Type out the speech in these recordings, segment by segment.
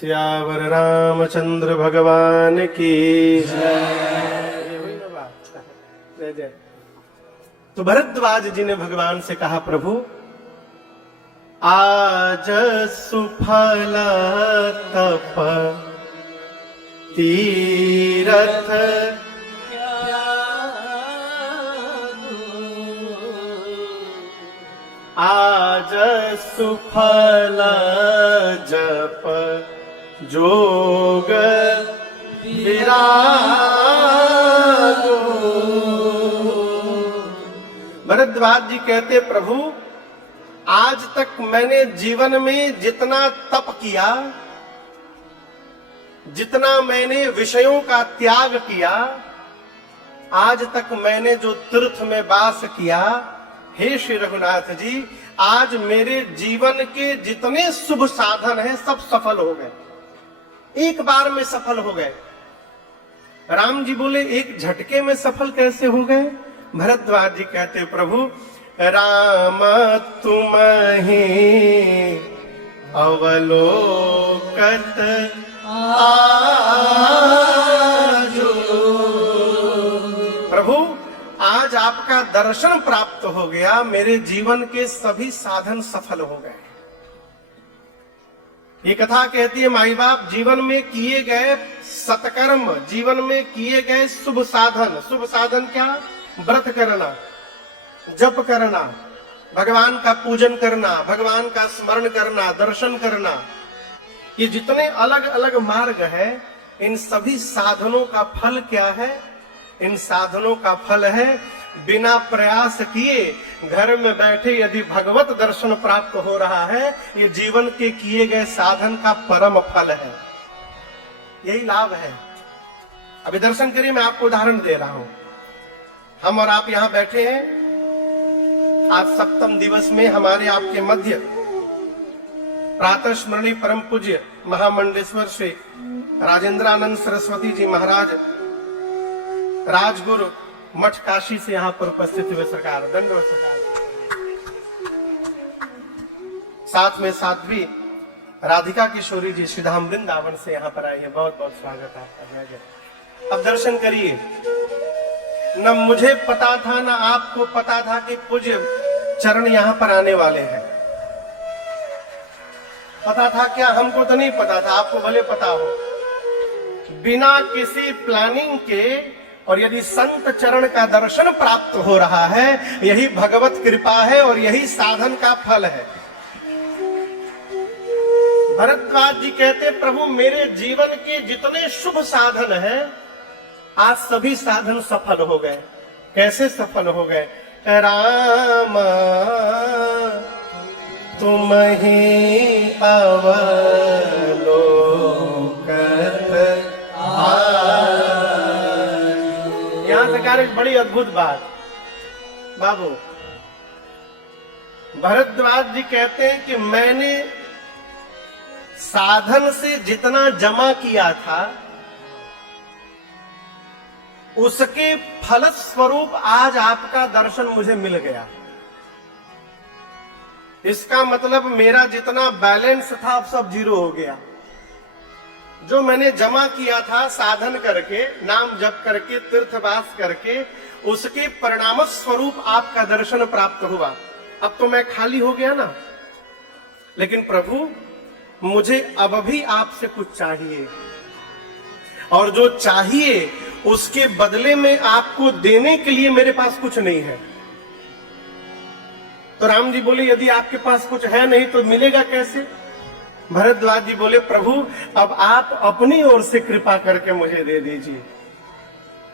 सियावर रामचंद्र भगवान की जय जय। तो भरद्वाज जी ने भगवान से कहा, प्रभु आज सुफल तप तीरथ आज सुफल जप जोग विरागो। भरद्वाज जी कहते, प्रभु आज तक मैंने जीवन में जितना तप किया, जितना मैंने विषयों का त्याग किया, आज तक मैंने जो तीर्थ में वास किया, हे श्री रघुनाथ जी, आज मेरे जीवन के जितने शुभ साधन हैं सब सफल हो गए, एक बार में सफल हो गए। राम जी बोले, एक झटके में सफल कैसे हो गए? भरद्वाज जी कहते, प्रभु राम तुम्हें अवलोकत आजो। प्रभु आज आपका दर्शन प्राप्त हो गया, मेरे जीवन के सभी साधन सफल हो गए। ये कथा कहती है, माई बाप जीवन में किए गए सत्कर्म, जीवन में किए गए शुभ साधन, शुभ साधन क्या? व्रत करना, जप करना, भगवान का पूजन करना, भगवान का स्मरण करना, दर्शन करना, ये जितने अलग अलग मार्ग है, इन सभी साधनों का फल क्या है? इन साधनों का फल है बिना प्रयास किए घर में बैठे यदि भगवत दर्शन प्राप्त हो रहा है, ये जीवन के किए गए साधन का परम फल है, यही लाभ है। अभी दर्शन करिए, मैं आपको उदाहरण दे रहा हूं। हम और आप यहां बैठे हैं, आज सप्तम दिवस में हमारे आपके मध्य प्रातः स्मरणीय परम पूज्य महामंडेश्वर श्री राजेंद्रानंद सरस्वती जी महाराज राजगुरु मठ काशी से यहाँ पर उपस्थित हुए। सरकार धन्यवाद। सरकार साथ में साध्वी राधिका किशोरी जी श्रीधाम वृंदावन से यहाँ पर आई है, बहुत बहुत स्वागत है आपका। अब दर्शन करिए। न मुझे पता था, न आपको पता था कि पूज्य चरण यहाँ पर आने वाले हैं। पता था क्या? हमको तो नहीं पता था, आपको भले पता हो। बिना किसी प्लानिंग के और यदि संत चरण का दर्शन प्राप्त हो रहा है, यही भगवत कृपा है और यही साधन का फल है। भरद्वाज जी कहते, प्रभु मेरे जीवन के जितने शुभ साधन हैं, आज सभी साधन सफल हो गए। कैसे सफल हो गए? राम तुम ही अवलोकत यहां सरकार एक बड़ी अद्भुत बात। बाबू भरद्वाज जी कहते हैं कि मैंने साधन से जितना जमा किया था, उसके फलस्वरूप आज आपका दर्शन मुझे मिल गया। इसका मतलब मेरा जितना बैलेंस था अब सब जीरो हो गया। जो मैंने जमा किया था साधन करके, नाम जप करके, तीर्थवास करके, उसके परिणाम स्वरूप आपका दर्शन प्राप्त हुआ। अब तो मैं खाली हो गया ना। लेकिन प्रभु मुझे अब भी आपसे कुछ चाहिए, और जो चाहिए उसके बदले में आपको देने के लिए मेरे पास कुछ नहीं है। तो राम जी बोले, यदि आपके पास कुछ है नहीं तो मिलेगा कैसे? भरद्वाज जी बोले, प्रभु अब आप अपनी ओर से कृपा करके मुझे दे दीजिए।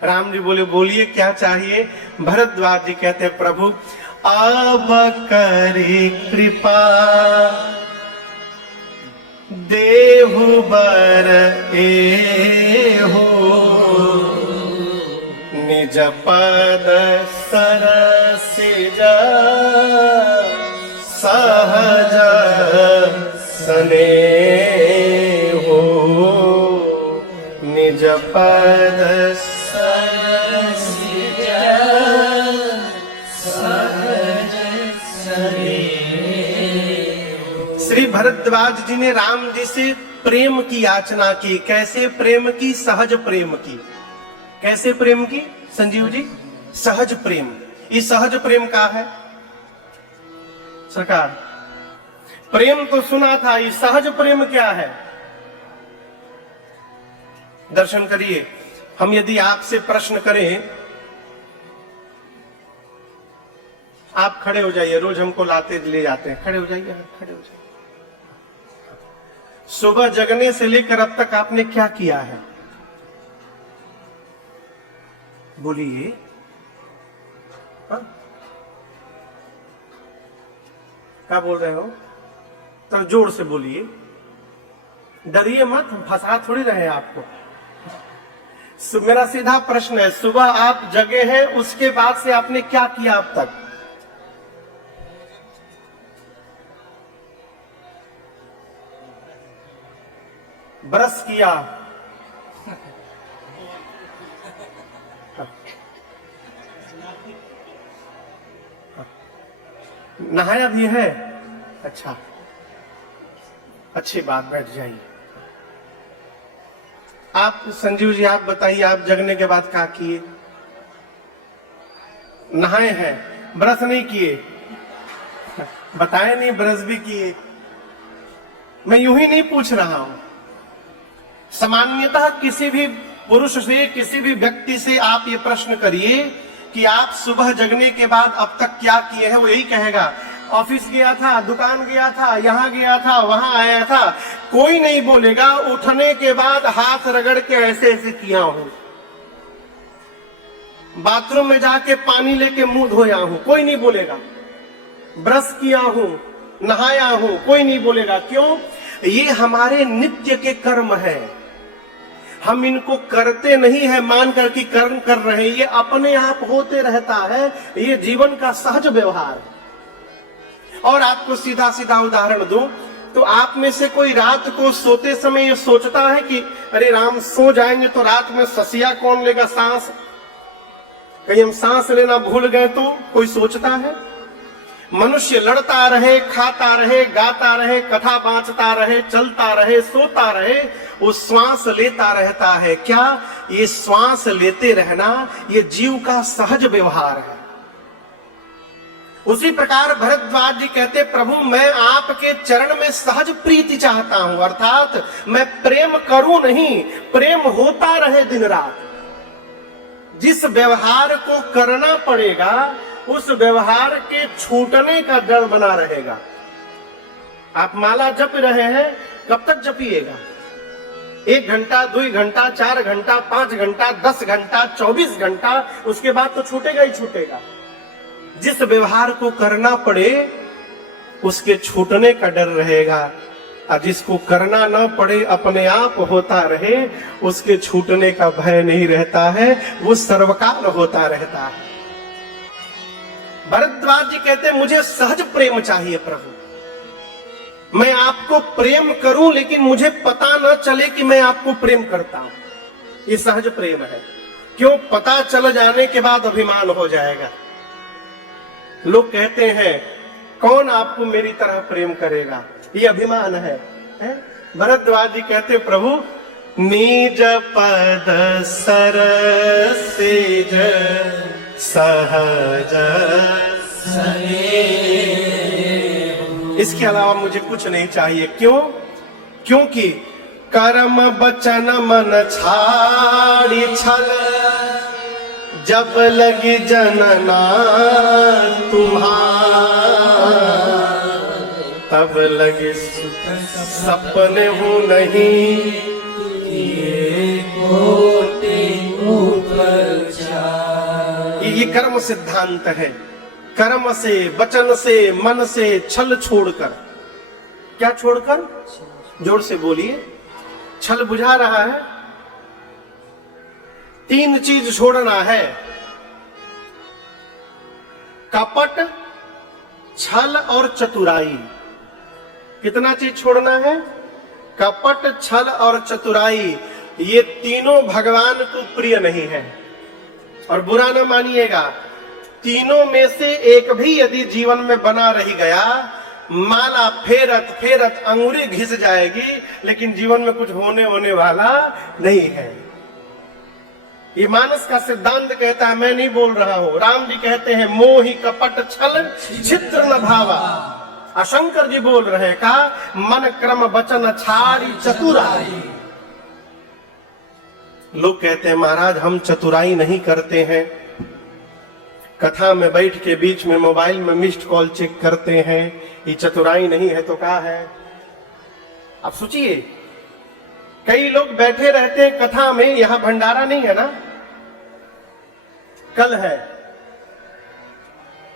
राम जी बोले, बोलिए क्या चाहिए? भरद्वाज जी कहते, प्रभु अब करी कृपा देहु बर एहो, निज पद सरसिज सहज स्नेहो, निज पद सरसिज सहज स्नेहो। श्री भरद्वाज जी ने राम जी से प्रेम की याचना की। कैसे प्रेम की? सहज प्रेम की। कैसे प्रेम की संजीव जी? सहज प्रेम। ये सहज प्रेम का है सरकार? प्रेम तो सुना था, ये सहज प्रेम क्या है? दर्शन करिए। हम यदि आपसे प्रश्न करें, आप खड़े हो जाइए, रोज हमको लाते ले जाते हैं, खड़े हो जाइए, खड़े हो जाइए। सुबह जगने से लेकर अब तक आपने क्या किया है? बोलिए। क्या बोल रहे हो? तो जोर से बोलिए, डरिए मत, हम फंसा थोड़ी रहे आपको। मेरा सीधा प्रश्न है, सुबह आप जगे हैं, उसके बाद से आपने क्या किया अब तक? ब्रश किया, नहाया भी है? अच्छा, अच्छी बात, बैठ जाइए। आप संजीव जी आप बताइए, आप जगने के बाद क्या किए? नहाए हैं, ब्रश नहीं किए? बताए नहीं, ब्रश भी किए। मैं यूं ही नहीं पूछ रहा हूं, सामान्यतः किसी भी पुरुष से, किसी भी व्यक्ति से आप ये प्रश्न करिए कि आप सुबह जगने के बाद अब तक क्या किए हैं, वो यही कहेगा ऑफिस गया था, दुकान गया था, यहां गया था, वहां आया था। कोई नहीं बोलेगा उठने के बाद हाथ रगड़ के ऐसे ऐसे किया हूं, बाथरूम में जाके पानी लेके मुंह धोया हूं, कोई नहीं बोलेगा। ब्रश किया हूं, नहाया हूं, कोई नहीं बोलेगा। क्यों? ये हमारे नित्य के कर्म है, हम इनको करते नहीं है मान कर कि कर्म कर रहे हैं, ये अपने आप होते रहता है, ये जीवन का सहज व्यवहार है। और आपको सीधा सीधा उदाहरण दूं तो आप में से कोई रात को सोते समय ये सोचता है कि अरे राम, सो जाएंगे तो रात में ससिया कौन लेगा सांस, कहीं हम सांस लेना भूल गए तो? कोई सोचता है? मनुष्य लड़ता रहे, खाता रहे, गाता रहे, कथा बांचता रहे, चलता रहे, सोता रहे, वो श्वास लेता रहता है। क्या ये श्वास लेते रहना ये जीव का सहज व्यवहार है? उसी प्रकार भरद्वाज जी कहते, प्रभु मैं आपके चरण में सहज प्रीति चाहता हूं, अर्थात मैं प्रेम करूं नहीं, प्रेम होता रहे दिन रात। जिस व्यवहार को करना पड़ेगा उस व्यवहार के छूटने का डर बना रहेगा। आप माला जप रहे हैं, कब तक जपिएगा? 1 घंटा, 2 घंटा, 4 घंटा, 5 घंटा, 10 घंटा, 24 घंटा, उसके बाद तो छूटेगा ही छूटेगा। जिस व्यवहार को करना पड़े उसके छूटने का डर रहेगा, और जिसको करना ना पड़े, अपने आप होता रहे, उसके छूटने का भय नहीं रहता है, वो सर्वकाल होता रहता है। भरद्वाज जी कहते मुझे सहज प्रेम चाहिए प्रभु, मैं आपको प्रेम करूं लेकिन मुझे पता न चले कि मैं आपको प्रेम करता हूं। ये सहज प्रेम है। क्यों? पता चल जाने के बाद अभिमान हो जाएगा। लोग कहते हैं कौन आपको मेरी तरह प्रेम करेगा, ये अभिमान है? भरद्वाज जी कहते प्रभु निज पद सरसेज सहज इसके अलावा मुझे कुछ नहीं चाहिए। क्यों? क्योंकि कर्म बचन मन छाड़ी छल, जब लगी जनना तुम्हार, तब लगे सपने हूं नहीं ये कर्म सिद्धांत है। कर्म से, वचन से, मन से छल छोड़कर, क्या छोड़कर? जोर से बोलिए। छल बुझा रहा है? 3 चीज छोड़ना है, कपट, छल और चतुराई। कितना चीज छोड़ना है? कपट, छल और चतुराई। ये तीनों भगवान को प्रिय नहीं है। और बुरा ना मानिएगा, तीनों में से एक भी यदि जीवन में बना रह गया माला फेरत फेरत अंगुरी घिस जाएगी, लेकिन जीवन में कुछ होने वाला नहीं है। ये मानस का सिद्धांत कहता है, मैं नहीं बोल रहा हूं। राम जी कहते हैं मोहि कपट छल छिद्र न भावा। शंकर जी बोल रहे का मन क्रम वचन छाड़ी चतुराई। लोग कहते हैं महाराज हम चतुराई नहीं करते हैं, कथा में बैठ के बीच में मोबाइल में मिस्ड कॉल चेक करते हैं, ये चतुराई नहीं है तो क्या है? आप सोचिए, कई लोग बैठे रहते हैं कथा में, यहां भंडारा नहीं है ना, कल है,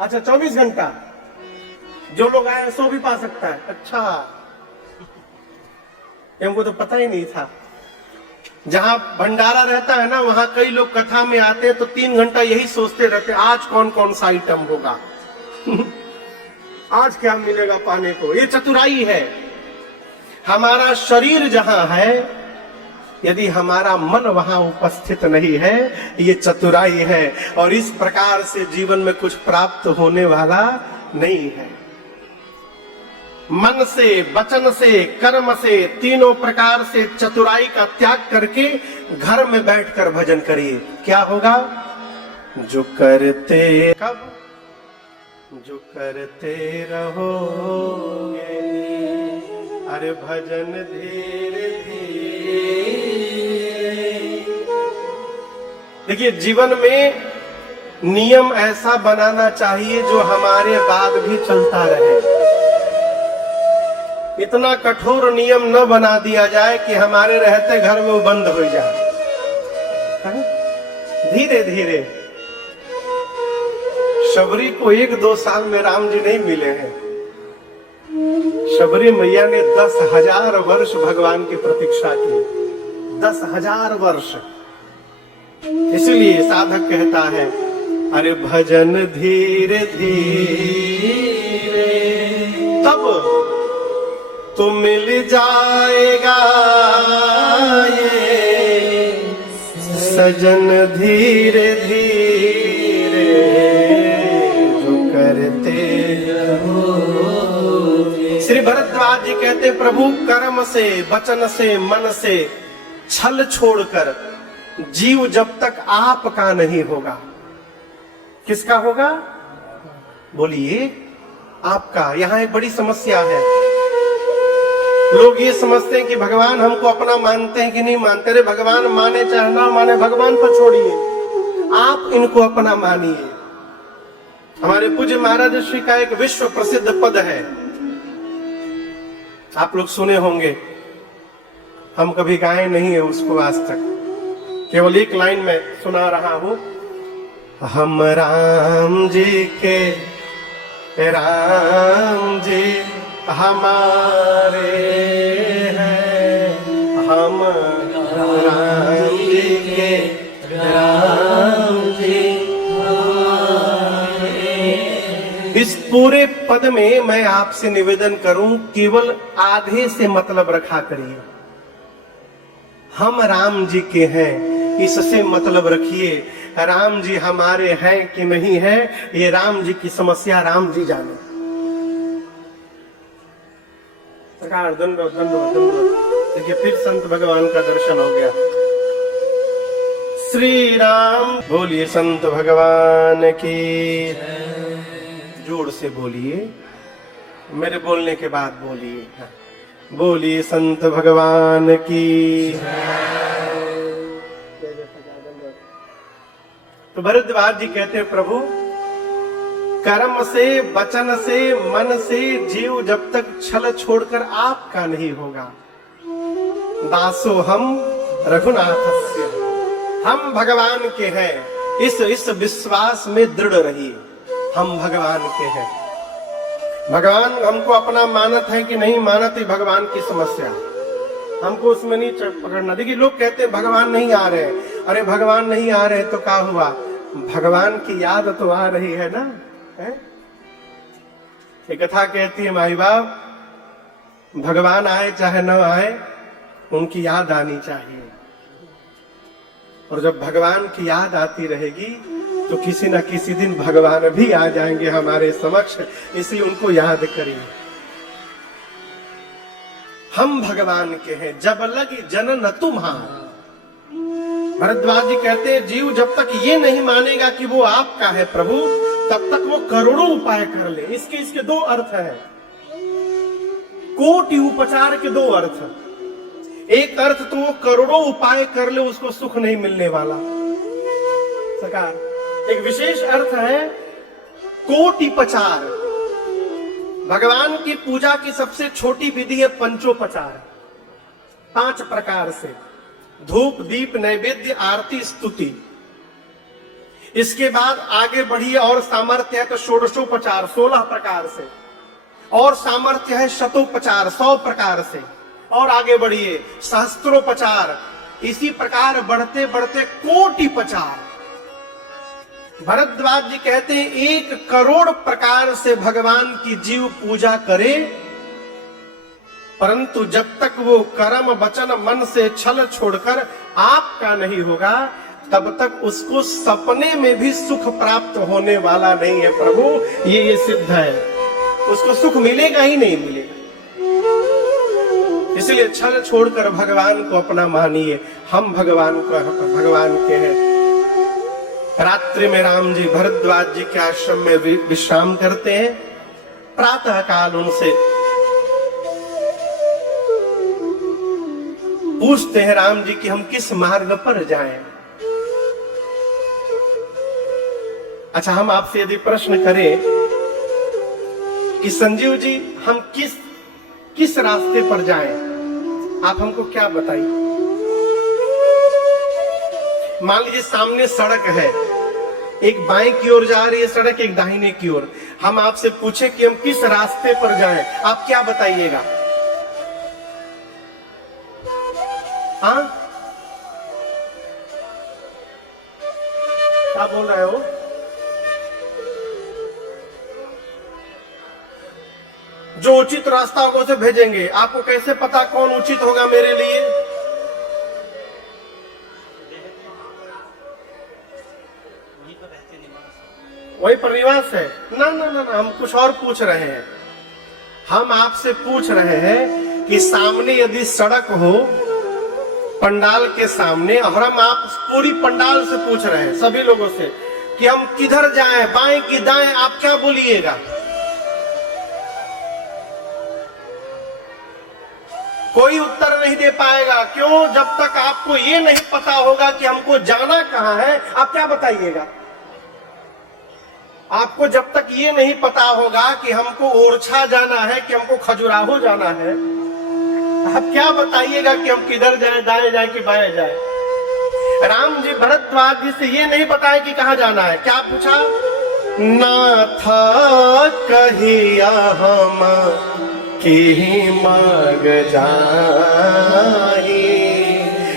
अच्छा 24 घंटा जो लोग आए सो भी पा सकता है। अच्छा, हमको तो पता ही नहीं था। जहां भंडारा रहता है ना, वहां कई लोग कथा में आते हैं तो 3 घंटा यही सोचते रहते हैं आज कौन कौन सा आइटम होगा आज क्या मिलेगा पाने को। ये चतुराई है। हमारा शरीर जहां है, यदि हमारा मन वहां उपस्थित नहीं है, ये चतुराई है। और इस प्रकार से जीवन में कुछ प्राप्त होने वाला नहीं है। मन से, वचन से, कर्म से, तीनों प्रकार से चतुराई का त्याग करके घर में बैठकर भजन करिए। क्या होगा? जो करते कब, जो करते रहोगे, अरे भजन धीरे धीरे। देखिए, जीवन में नियम ऐसा बनाना चाहिए जो हमारे बाद भी चलता रहे। इतना कठोर नियम न बना दिया जाए कि हमारे रहते घर में वो बंद हो जाए। धीरे धीरे। शबरी को 1-2 साल में राम जी नहीं मिले हैं। शबरी मैया ने 10,000 वर्ष भगवान की प्रतीक्षा की। 10,000 वर्ष। इसलिए साधक कहता है, अरे भजन धीरे धीरे तब तो मिल जाएगा ये सजन धीरे धीरे। जो करते रहो। श्री भरद्वाज जी कहते, प्रभु कर्म से, वचन से, मन से छल छोड़कर जीव जब तक आपका नहीं होगा। किसका होगा? बोलिए, आपका। यहां एक बड़ी समस्या है। लोग ये समझते हैं कि भगवान हमको अपना मानते हैं कि नहीं मानते। रे भगवान माने चाहे ना माने, भगवान पर छोड़िए, आप इनको अपना मानिए। हमारे पूज्य महाराज श्री का एक विश्व प्रसिद्ध पद है, आप लोग सुने होंगे, हम कभी गाए नहीं है उसको आज तक, केवल एक लाइन में सुना रहा हूं। हम राम जी के, राम जी हमारे हैं, हम राम जी के, राम जी हमारे। इस पूरे पद में मैं आपसे निवेदन करूं, केवल आधे से मतलब रखा करिए। हम राम जी के हैं, इससे मतलब रखिए। राम जी हमारे हैं कि नहीं है, ये राम जी की समस्या राम जी जाने। दंडोत दंडोत दंडोत। देखिए, फिर संत भगवान का दर्शन हो गया। श्री राम बोलिए, संत भगवान की। जोर से बोलिए, मेरे बोलने के बाद बोलिए। बोलिए संत भगवान की। तो भरद्वाज जी कहते हैं, प्रभु कर्म से, वचन से, मन से जीव जब तक छल छोड़कर आपका नहीं होगा। दासो हम रघुनाथस्य, हम भगवान के हैं। इस विश्वास में दृढ़ रहिए, हम भगवान के हैं। भगवान हमको अपना मानत है कि नहीं मानत, है भगवान की समस्या, हमको उसमें नहीं पकड़ना। देखिए, लोग कहते हैं भगवान नहीं आ रहे। अरे भगवान नहीं आ रहे तो क्या हुआ? भगवान की याद तो आ रही है ना। एक कथा कहती है, माई बाप, भगवान आए चाहे न आए, उनकी याद आनी चाहिए। और जब भगवान की याद आती रहेगी तो किसी न किसी दिन भगवान भी आ जाएंगे हमारे समक्ष। इसलिए उनको याद करिए। हम भगवान के हैं, जब लगी जनन तुम्हारा। भरद्वाज जी कहते हैं जीव जब तक ये नहीं मानेगा कि वो आपका है प्रभु, तब तक वो करोड़ों उपाय कर ले। इसके दो अर्थ हैं, कोटि उपचार के दो अर्थ। एक अर्थ तो वो करोड़ों उपाय कर ले, उसको सुख नहीं मिलने वाला सरकार। एक विशेष अर्थ है कोटिपचार। भगवान की पूजा की सबसे छोटी विधि है पंचोपचार, 5 प्रकार से, धूप दीप नैवेद्य आरती स्तुति। इसके बाद आगे बढ़िए और सामर्थ्य है तो षोडशोपचार 16 प्रकार से, और सामर्थ्य है शतोपचार 100 प्रकार से, और आगे बढ़िए सहस्त्रोपचार। इसी प्रकार बढ़ते बढ़ते कोटिपचार। भरद्वाज जी कहते हैं 1 करोड़ प्रकार से भगवान की जीव पूजा करे, परंतु जब तक वो कर्म वचन मन से छल छोड़कर आपका नहीं होगा, तब तक उसको सपने में भी सुख प्राप्त होने वाला नहीं है प्रभु। ये सिद्ध है, उसको सुख मिलेगा ही नहीं मिलेगा। इसलिए छल छोड़कर भगवान को अपना मानिए। हम भगवान के हैं। रात्रि में राम जी भरद्वाज जी के आश्रम में विश्राम करते हैं। प्रातः काल उनसे पूछते हैं राम जी कि हम किस मार्ग पर जाएं। अच्छा, हम आपसे यदि प्रश्न करें कि संजीव जी हम किस रास्ते पर जाएं, आप हमको क्या बताइए? मान लीजिए सामने सड़क है, एक बाएं की ओर जा रही है सड़क, एक दाहिने की ओर। हम आपसे पूछे कि हम किस रास्ते पर जाएं, आप क्या बताइएगा? हाँ, क्या बोल रहे हो? जो उचित रास्ता होगा उसे भेजेंगे। आपको कैसे पता कौन उचित होगा मेरे लिए? वही पर निवास है ना ना ना, हम कुछ और पूछ रहे हैं। हम आपसे पूछ रहे हैं कि सामने यदि सड़क हो पंडाल के सामने, और हम आप पूरी पंडाल से पूछ रहे हैं सभी लोगों से कि हम किधर जाएं, बाएं कि दाएं, आप क्या बोलिएगा? कोई उत्तर नहीं दे पाएगा। क्यों? जब तक आपको ये नहीं पता होगा कि हमको जाना कहां है, आप क्या बताइएगा? आपको जब तक ये नहीं पता होगा कि हमको ओरछा जाना है कि हमको खजुराहो जाना है, आप क्या बताइएगा कि हम किधर जाएं, दाएं जाएं कि बाएं जाएं? राम जी भरद्वाज जी से ये नहीं बताया कि कहां जाना है। क्या पूछा? नाथ कहिया हम की मार्ग जाहि।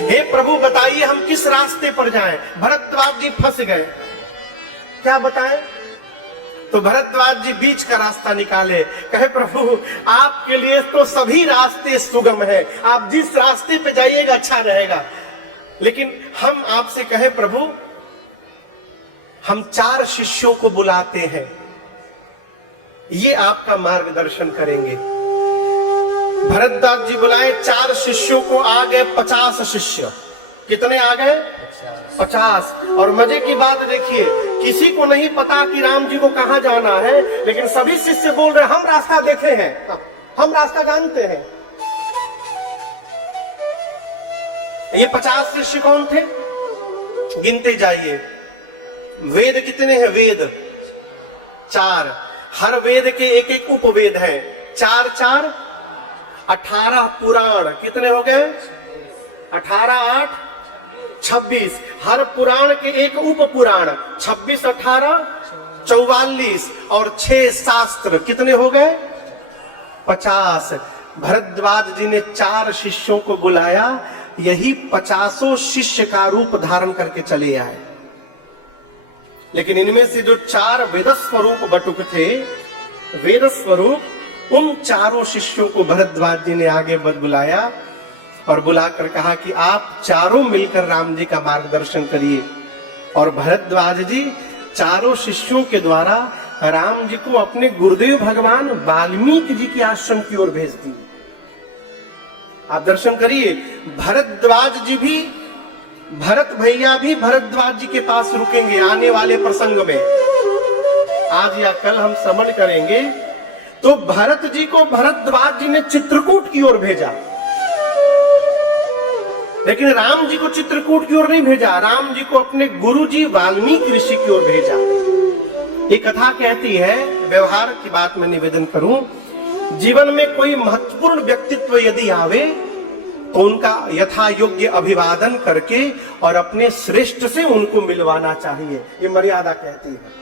हे प्रभु बताइए हम किस रास्ते पर जाएं? भरद्वाज जी फंस गए, क्या बताएं? तो भरद्वाज जी बीच का रास्ता निकाले, कहे प्रभु आपके लिए तो सभी रास्ते सुगम है, आप जिस रास्ते पे जाइएगा अच्छा रहेगा। लेकिन हम आपसे कहे प्रभु हम 4 शिष्यों को बुलाते हैं, ये आपका मार्गदर्शन करेंगे। भरद्वाज जी बुलाए 4 शिष्यों को, आ गए 50 शिष्य। कितने आ गए? 50। और मजे की बात देखिए, किसी को नहीं पता कि राम जी को कहां जाना है, लेकिन सभी शिष्य बोल रहे हम रास्ता देखे हैं, हम रास्ता जानते हैं। ये 50 शिष्य कौन थे? गिनते जाइए। वेद कितने हैं? वेद 4। हर वेद के एक एक उपवेद है। 4 4 18 पुराण। कितने हो गए? 18 8 26। हर पुराण के एक उप पुराण, 26 18 44, और 6 शास्त्र। कितने हो गए? 50। भरद्वाज जी ने 4 शिष्यों को बुलाया, यही 50 शिष्य का रूप धारण करके चले आए। लेकिन इनमें से जो 4 वेद स्वरूप बटुक थे, वेद स्वरूप, उन 4 शिष्यों को भरद्वाज जी ने आगे बुलाया और बुलाकर कहा कि आप चारों मिलकर राम जी का मार्गदर्शन करिए। और भरद्वाज जी 4 शिष्यों के द्वारा राम जी को अपने गुरुदेव भगवान वाल्मीकि जी के आश्रम की ओर भेज दिए। आप दर्शन करिए। भरद्वाज जी भी, भरत भैया भी भरद्वाज जी के पास रुकेंगे आने वाले प्रसंग में। आज या कल हम श्रवण करेंगे। तो भरत जी को भरद्वाज जी ने चित्रकूट की ओर भेजा, लेकिन राम जी को चित्रकूट की ओर नहीं भेजा। राम जी को अपने गुरु जी वाल्मीकि ऋषि की ओर भेजा। ये कथा कहती है, व्यवहार की बात मैं निवेदन करूं, जीवन में कोई महत्वपूर्ण व्यक्तित्व यदि आवे तो उनका यथा योग्य अभिवादन करके और अपने श्रेष्ठ से उनको मिलवाना चाहिए, ये मर्यादा कहती है।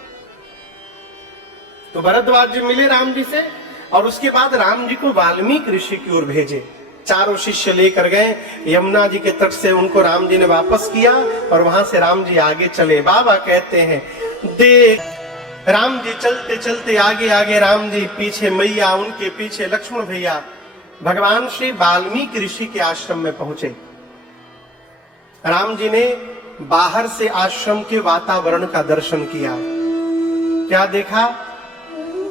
तो भरद्वाज जी मिले राम जी से और उसके बाद राम जी को वाल्मीकि ऋषि की ओर भेजे। चारों शिष्य लेकर गए, यमुना जी के तट से उनको राम जी ने वापस किया और वहां से राम जी आगे चले। बाबा कहते हैं, देख राम जी चलते चलते आगे आगे, राम जी पीछे मैया, उनके पीछे लक्ष्मण भैया, भगवान श्री वाल्मीकि ऋषि के आश्रम में पहुंचे। राम जी ने बाहर से आश्रम के वातावरण का दर्शन किया। क्या देखा?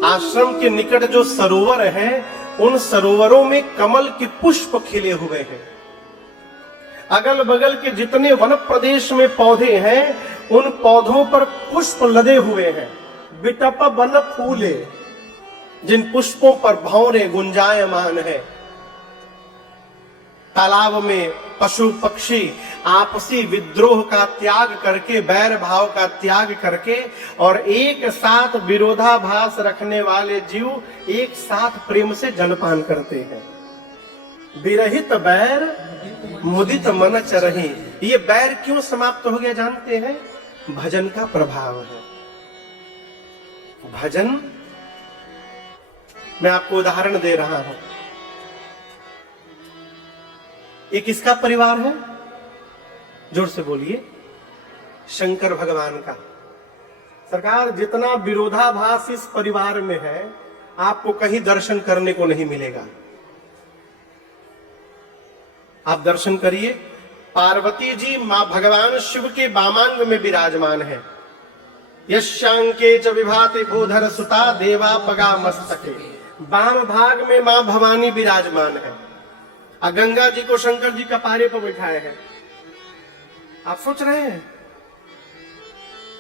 आश्रम के निकट जो सरोवर है, उन सरोवरों में कमल के पुष्प खिले हुए हैं। अगल बगल के जितने वन प्रदेश में पौधे हैं, उन पौधों पर पुष्प लदे हुए हैं। बिटप बन फूले, जिन पुष्पों पर भंवरे गुंजायमान है। तालाब में पशु पक्षी आपसी विद्रोह का त्याग करके, बैर भाव का त्याग करके और एक साथ विरोधाभास रखने वाले जीव एक साथ प्रेम से जलपान करते हैं। विरहित बैर मुदित मन चरहि। ये बैर क्यों समाप्त हो गया जानते हैं? भजन का प्रभाव है। भजन, मैं आपको उदाहरण दे रहा हूं। ये किसका परिवार है? जोर से बोलिए। शंकर भगवान का। सरकार, जितना विरोधाभास इस परिवार में है, आपको कहीं दर्शन करने को नहीं मिलेगा। आप दर्शन करिए। पार्वती जी मां भगवान शिव के वामांग में विराजमान है। यशांके च विभाति भूधर सुता देवा पगा मस्तके। वाम भाग में मां भवानी विराजमान है। गंगा जी को शंकर जी कपारे पर बैठाए हैं। आप सोच रहे हैं,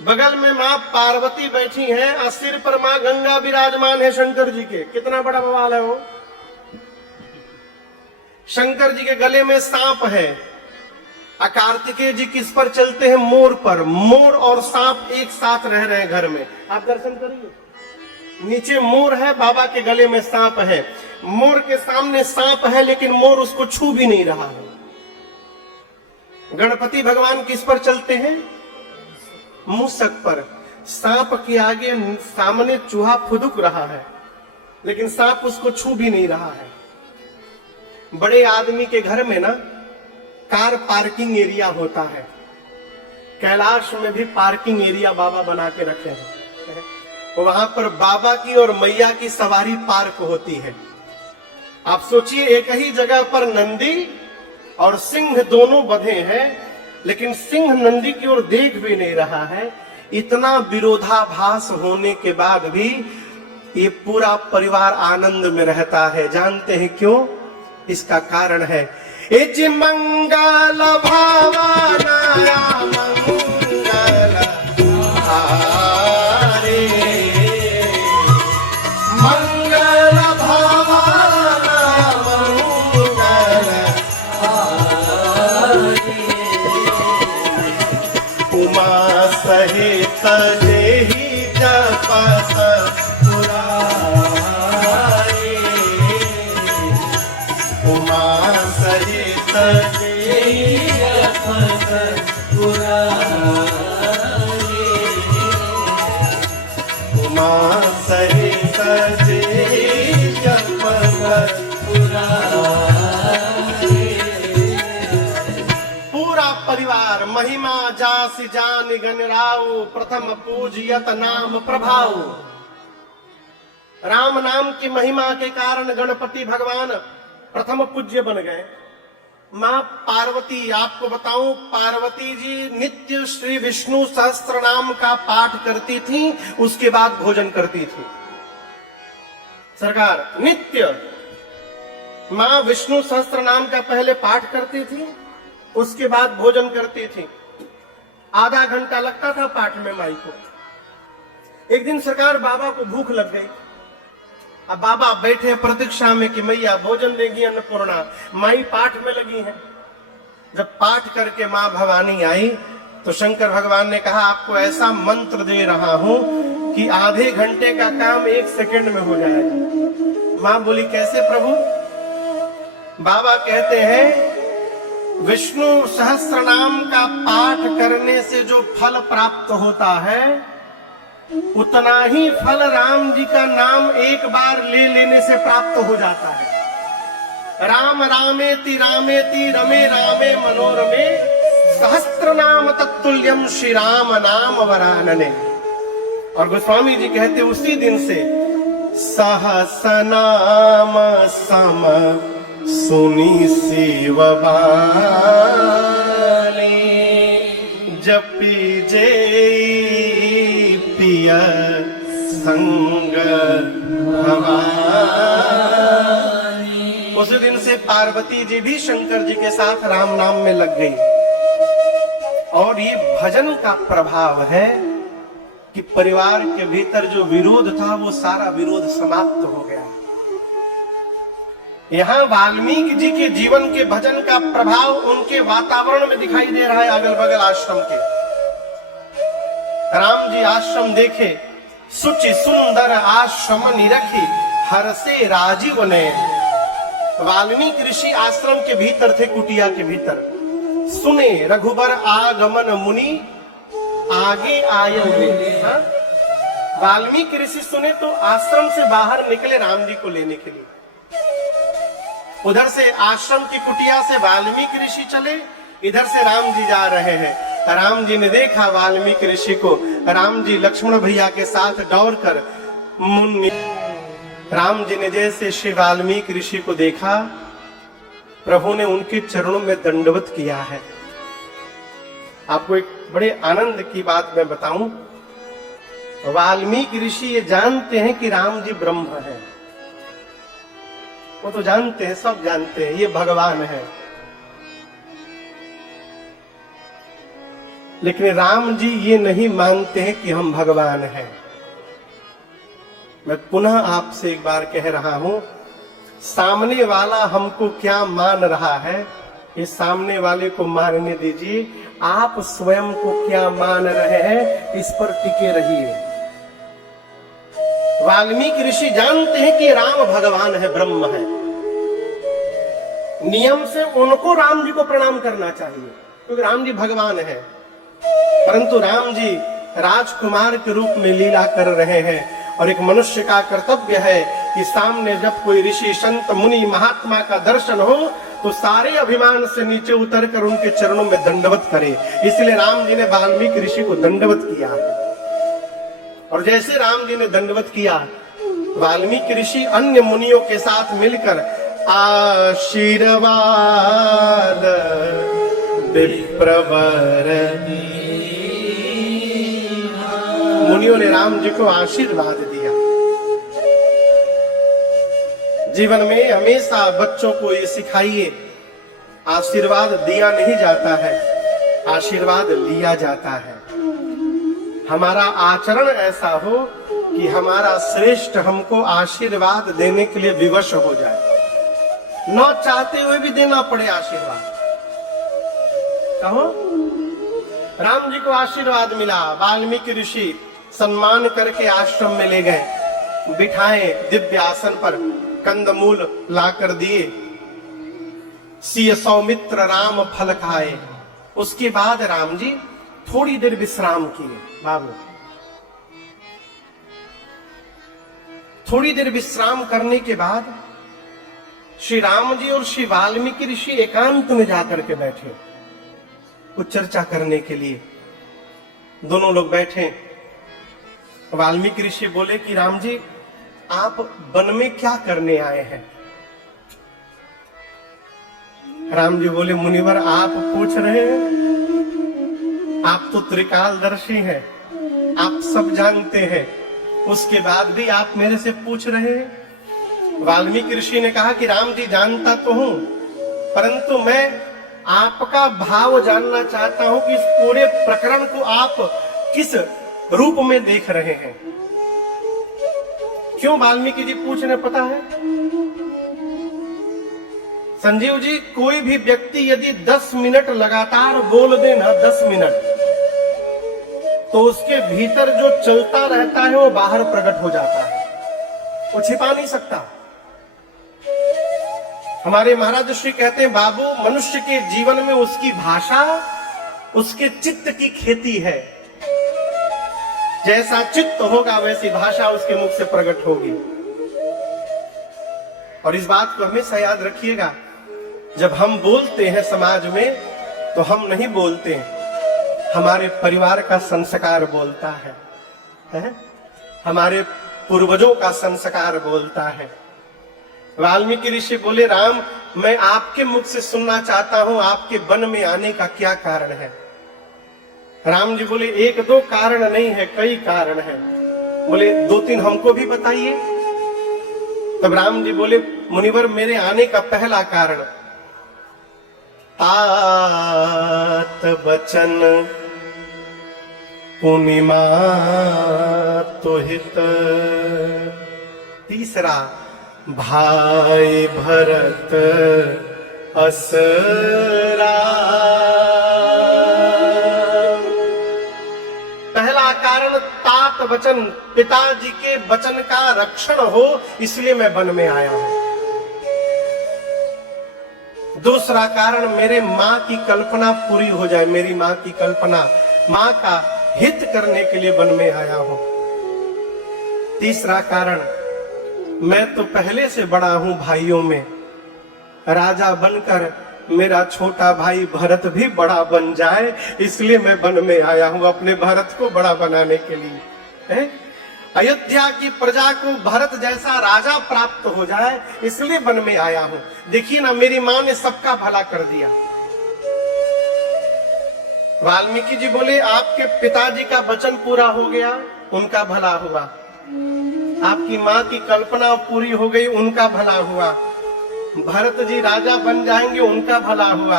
बगल में मां पार्वती बैठी हैं और सिर पर मां गंगा विराजमान है शंकर जी के। कितना बड़ा बवाल है वो। शंकर जी के गले में सांप है। कार्तिकेय जी किस पर चलते हैं? मोर पर। मोर और सांप एक साथ रह रहे हैं घर में। आप दर्शन करिए। नीचे मोर है, बाबा के गले में सांप है। मोर के सामने सांप है, लेकिन मोर उसको छू भी नहीं रहा है। गणपति भगवान किस पर चलते हैं? मूसक पर। सांप के आगे सामने चूहा फुदुक रहा है, लेकिन सांप उसको छू भी नहीं रहा है। बड़े आदमी के घर में ना कार पार्किंग एरिया होता है। कैलाश में भी पार्किंग एरिया बाबा बना के रखे हैं। वहां पर बाबा की और मैया की सवारी पार्क होती है। आप सोचिए, एक ही जगह पर नंदी और सिंह दोनों बंधे हैं, लेकिन सिंह नंदी की ओर देख भी नहीं रहा है। इतना विरोधाभास होने के बाद भी ये पूरा परिवार आनंद में रहता है। जानते हैं क्यों? इसका कारण है इच मंगल भावनाया मंगल हारे। मंगल भावनाया मंगल हारे। उमा सहित देहि जपत पुरारे। उमा सहित देहि जपत पुरारे। उमा सहित देहि जपत पुरारे। पूरा परिवार महिमा जासि जान गणराव, प्रथम पूजियत नाम प्रभाव। राम नाम की महिमा के कारण गणपति भगवान प्रथम पूज्य बन गए। मां पार्वती, आपको बताऊं, पार्वती जी नित्य श्री विष्णु सहस्त्र नाम का पाठ करती थी, उसके बाद भोजन करती थी। सरकार नित्य माँ विष्णु सहस्त्र नाम का पहले पाठ करती थी, उसके बाद भोजन करती थी। आधा घंटा लगता था पाठ में माई को। एक दिन सरकार बाबा को भूख लग गई। अब बाबा बैठे प्रतीक्षा में कि मैया भोजन देगी अन्नपूर्णा, माई पाठ में लगी है। जब पाठ करके माँ भवानी आई तो शंकर भगवान ने कहा आपको ऐसा मंत्र दे रहा हूं कि आधे घंटे का काम 1 सेकंड में हो जाएगा। माँ बोली कैसे प्रभु? बाबा कहते हैं विष्णु सहस्त्र नाम का पाठ करने से जो फल प्राप्त होता है उतना ही फल राम जी का नाम एक बार ले लेने से प्राप्त हो जाता है। राम रामेति रामेति रमे रामे मनोरमे सहस्त्र नाम तत्तुल्यम श्री राम नाम वरानने। और गोस्वामी जी कहते उसी दिन से सहस नाम सम सुनी शिव बाले जपी जय पिय संग भवानी। उस दिन से पार्वती जी भी शंकर जी के साथ राम नाम में लग गई। और ये भजन का प्रभाव है कि परिवार के भीतर जो विरोध था वो सारा विरोध समाप्त हो गया। यहाँ वाल्मीकि जी के जीवन के भजन का प्रभाव उनके वातावरण में दिखाई दे रहा है। अगल बगल आश्रम के राम जी आश्रम देखे, सुचि सुंदर आश्रम निरखी हर से राजीव ने। वाल्मीकि ऋषि आश्रम के भीतर थे, कुटिया के भीतर। सुने रघुबर आगमन मुनि आगे आए हुए। वाल्मीकि ऋषि सुने तो आश्रम से बाहर निकले राम जी को लेने के लिए। उधर से आश्रम की कुटिया से वाल्मीकि ऋषि चले, इधर से राम जी जा रहे हैं। राम जी ने देखा वाल्मीकि ऋषि को। राम जी लक्ष्मण भैया के साथ दौड़कर मुनि। राम जी ने जैसे श्री वाल्मीकि ऋषि को देखा, प्रभु ने उनके चरणों में दंडवत किया है। आपको एक बड़े आनंद की बात मैं बताऊं। वाल्मीकि ऋषि ये जानते हैं कि राम जी ब्रह्म है। वो तो जानते हैं, सब जानते हैं ये भगवान है। लेकिन राम जी ये नहीं मानते हैं कि हम भगवान हैं। मैं पुनः आपसे एक बार कह रहा हूं, सामने वाला हमको क्या मान रहा है ये सामने वाले को मानने दीजिए। आप स्वयं को क्या मान रहे हैं इस पर टिके रहिए। वाल्मीकि ऋषि जानते हैं कि राम भगवान है, ब्रह्म है। नियम से उनको राम जी को प्रणाम करना चाहिए क्योंकि राम जी भगवान है। परंतु राम जी राजकुमार के रूप में लीला कर रहे हैं। और एक मनुष्य का कर्तव्य है कि सामने जब कोई ऋषि संत मुनि महात्मा का दर्शन हो तो सारे अभिमान से नीचे उतरकर उनके चरणों में दंडवत करे। इसलिए राम जी ने वाल्मीकि ऋषि को दंडवत किया। और जैसे राम जी ने दंडवत किया, वाल्मीकि ऋषि अन्य मुनियों के साथ मिलकर आशीर्वाद विप्रवर, मुनियों ने राम जी को आशीर्वाद दिया। जीवन में हमेशा बच्चों को ये सिखाइए, आशीर्वाद दिया नहीं जाता है, आशीर्वाद लिया जाता है। हमारा आचरण ऐसा हो कि हमारा श्रेष्ठ हमको आशीर्वाद देने के लिए विवश हो जाए, न चाहते हुए भी देना पड़े आशीर्वाद। कहो राम जी को आशीर्वाद मिला। वाल्मीकि ऋषि सम्मान करके आश्रम में ले गए, बिठाए दिव्य आसन पर, कंदमूल लाकर दिए। सिय सौमित्र राम फल खाए। उसके बाद राम जी थोड़ी देर विश्राम किए। बाबू थोड़ी देर विश्राम करने के बाद श्री राम जी और श्री वाल्मीकि ऋषि एकांत में जाकर के बैठे कुछ चर्चा करने के लिए। दोनों लोग बैठे। वाल्मीकि ऋषि बोले कि राम जी आप वन में क्या करने आए हैं? राम जी बोले मुनिवर आप पूछ रहे हैं, आप तो त्रिकालदर्शी हैं, आप सब जानते हैं, उसके बाद भी आप मेरे से पूछ रहे हैं। वाल्मीकि ऋषि ने कहा कि राम जी जानता तो हूं, परंतु मैं आपका भाव जानना चाहता हूं कि इस पूरे प्रकरण को आप किस रूप में देख रहे हैं। क्यों वाल्मीकि जी पूछ रहे, पता है संजीव जी, कोई भी व्यक्ति यदि 10 मिनट लगातार बोल दे ना, 10 मिनट, तो उसके भीतर जो चलता रहता है वो बाहर प्रकट हो जाता है, वो छिपा नहीं सकता। हमारे महाराज श्री कहते हैं, बाबू मनुष्य के जीवन में उसकी भाषा उसके चित्त की खेती है। जैसा चित्त होगा वैसी भाषा उसके मुख से प्रकट होगी। और इस बात को हमेशा याद रखिएगा, जब हम बोलते हैं समाज में तो हम नहीं बोलते हैं, हमारे परिवार का संस्कार बोलता है? हमारे पूर्वजों का संस्कार बोलता है। वाल्मीकि ऋषि बोले, राम मैं आपके मुख से सुनना चाहता हूं, आपके वन में आने का क्या कारण है। राम जी बोले, एक दो कारण नहीं है, कई कारण है। बोले, 2-3 हमको भी बताइए। तब राम जी बोले, मुनिवर मेरे आने का पहला कारण, तात बचन पूर्णिमा तो हित। तीसरा, भाई भरत असरा। पहला कारण तात वचन, पिताजी के वचन का रक्षण हो, इसलिए मैं वन में आया हूं। दूसरा कारण, मेरे मां की कल्पना पूरी हो जाए, मेरी मां की कल्पना, मां का हित करने के लिए वन में आया हूं। तीसरा कारण, मैं तो पहले से बड़ा हूं भाइयों में, राजा बनकर मेरा छोटा भाई भरत भी बड़ा बन जाए, इसलिए मैं वन में आया हूं अपने भरत को बड़ा बनाने के लिए। अयोध्या की प्रजा को भरत जैसा राजा प्राप्त हो जाए, इसलिए वन में आया हूं। देखिए ना, मेरी मां ने सबका भला कर दिया। वाल्मीकि जी बोले, आपके पिताजी का वचन पूरा हो गया, उनका भला हुआ। आपकी मां की कल्पना पूरी हो गई, उनका भला हुआ। भरत जी राजा बन जाएंगे, उनका भला हुआ।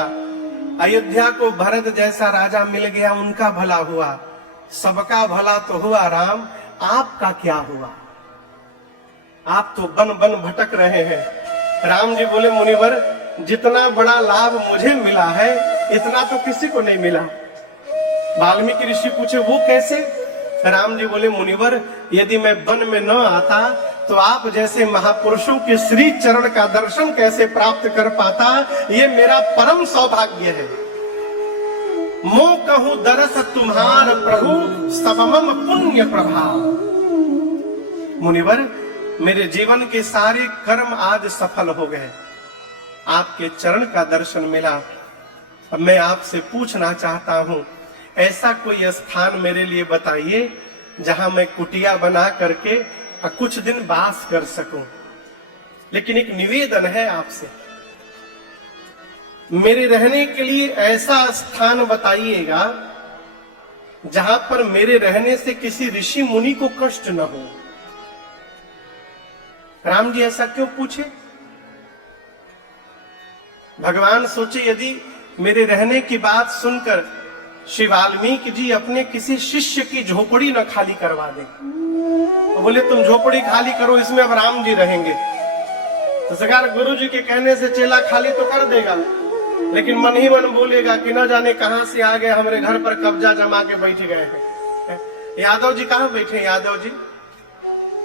अयोध्या को भरत जैसा राजा मिल गया, उनका भला हुआ। सबका भला तो हुआ राम, आपका क्या हुआ? आप तो बन बन भटक रहे हैं। राम जी बोले, मुनिवर जितना बड़ा लाभ मुझे मिला है, इतना तो किसी को नहीं मिला। वाल्मीकि ऋषि पूछे, वो कैसे? राम जी बोले, मुनिवर यदि मैं वन में न आता तो आप जैसे महापुरुषों के श्री चरण का दर्शन कैसे प्राप्त कर पाता? ये मेरा परम सौभाग्य है। मो कहूं दरस तुम्हार प्रभु, सबमम पुण्य प्रभाव। मुनिवर मेरे जीवन के सारे कर्म आज सफल हो गए, आपके चरण का दर्शन मिला। अब मैं आपसे पूछना चाहता हूं, ऐसा कोई स्थान मेरे लिए बताइए जहां मैं कुटिया बना करके कुछ दिन वास कर सकूं। लेकिन एक निवेदन है आपसे, मेरे रहने के लिए ऐसा स्थान बताइएगा जहां पर मेरे रहने से किसी ऋषि मुनि को कष्ट न हो। राम जी ऐसा क्यों पूछे? भगवान सोचे, यदि मेरे रहने की बात सुनकर श्री वाल्मीकि जी अपने किसी शिष्य की झोपड़ी न खाली करवा दे, तो बोले तुम झोपड़ी खाली करो, इसमें अब राम जी रहेंगे। तो सरकार गुरु जी के कहने से चेला खाली तो कर देगा, लेकिन मन ही मन बोलेगा कि न जाने कहां से आ गए, हमारे घर पर कब्जा जमा के बैठ गए हैं। यादव जी कहां बैठे हैं? यादव जी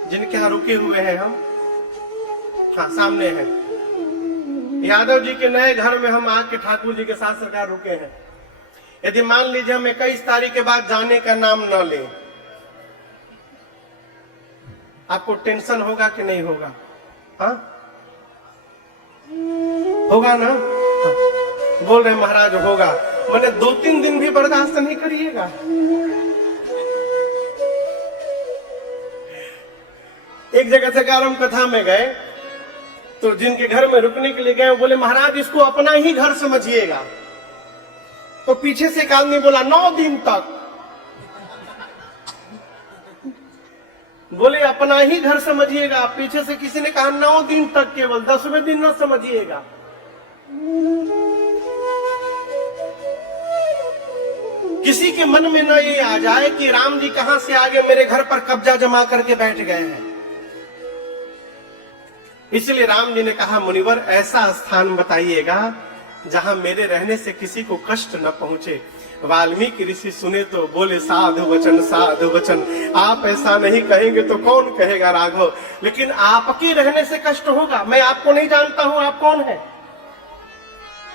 जिनके यहां रुके हुए हैं हम, हाँ सामने है। यादव जी के नए घर में हम आके ठाकुर जी के साथ सरकार रुके हैं। यदि मान लीजिए हम 21 तारीख के बाद जाने का नाम न लें, आपको टेंशन होगा कि नहीं होगा? हाँ होगा ना? हाँ। बोल रहे महाराज होगा, मैंने 2-3 दिन भी बर्दाश्त नहीं करिएगा। एक जगह से कारम कथा में गए, तो जिनके घर में रुकने के लिए गए बोले महाराज इसको अपना ही घर समझिएगा। तो पीछे से एक आदमी बोला 9 दिन तक। बोले अपना ही घर समझिएगा। पीछे से किसी ने कहा 9 दिन तक, केवल 10वें दिन न समझिएगा। किसी के मन में न ये आ जाए कि राम जी कहां से आगे मेरे घर पर कब्जा जमा करके बैठ गए हैं। इसलिए राम जी ने कहा मुनिवर ऐसा स्थान बताइएगा जहां मेरे रहने से किसी को कष्ट न पहुंचे। वाल्मीकि ऋषि सुने तो बोले साधु वचन, साधु वचन। आप ऐसा नहीं कहेंगे तो कौन कहेगा राघव, लेकिन आपके रहने से कष्ट होगा। मैं आपको नहीं जानता हूं, आप कौन है?